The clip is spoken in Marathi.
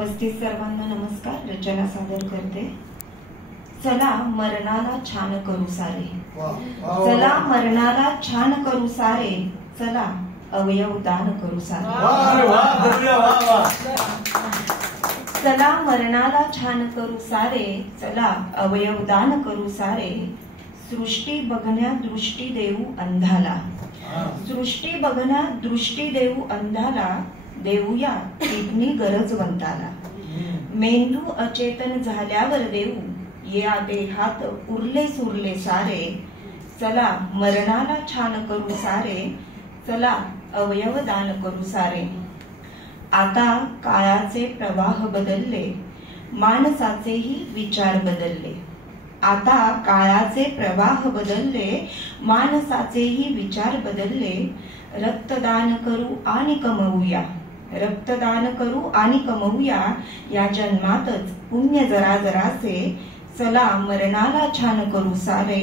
उपस्थित सर्वांना नमस्कार. रचना सादर करते. चला मरणाला छान करू सारे, चला मरणाला छान करू सारे, चला अवयव दान करू सारे. चला मरणाला छान करू सारे, चला अवयव दान करू सारे. सृष्टी बघण्या दृष्टी देऊ अंधाला, सृष्टी बघण्या दृष्टी देऊ अंधाला, देऊया किडनी गरजवंताला. मेंदू अचेतन झाल्यावर देऊ या देहात उरले सुरले सारे. चला मरणाला छान करू सारे, चला अवयव दान करू सारे. आता काळाचे प्रवाह बदलले, माणसाचेही विचार बदलले. आता काळाचे प्रवाह बदलले, माणसाचेही विचार बदलले. रक्तदान करू आणि कमवूया, रक्तदान करू आणि कमवूया. या जन्मातच पुण्य जरा जरासे, चला मरणाला छान करू सारे.